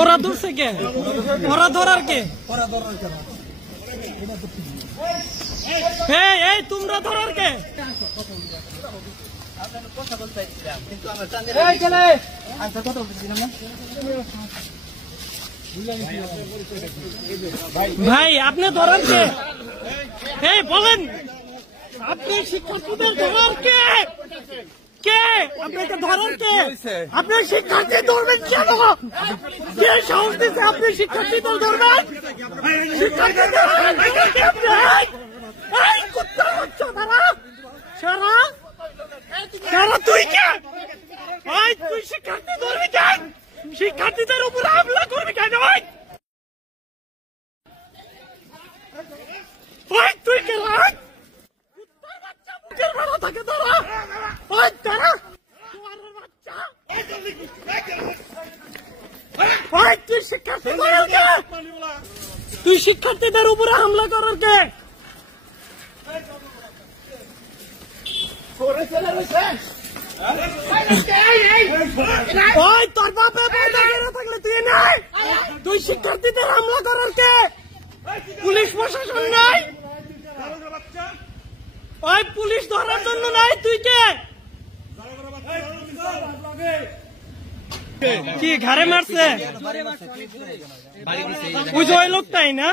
ওরা ধরছে কে? ওরা ধরার কে? এই তোমরা ধরার কে? ভাই আপনি ধরার কে? বলেন, আপনি শিক্ষার্থীদের ধরার কে? কে আপনাকে ধরার কে? আপনি শিক্ষার্থী ধরবেন কেন? কে সাহস দিচ্ছে আপনি শিক্ষার্থীদের ধরবেন? শিক্ষার্থীদের তুই কে? তুই শিক্ষার্থী ধরবি কেন? শিক্ষার্থীদের উপর হামলা করবি কেন? তুই কে? থাকে ধরা তুই শিক্ষার্থীদের উপরে হামলা করার কে? তোর বাপে থাকলে তুই নাই? তুই শিক্ষার্থীদের হামলা করার কে? পুলিশ প্রশাসন নাই? পুলিশ ধরার জন্য নাই? তুই কে? কি ঘাড়ে মারছে? ওই লোকটাই না?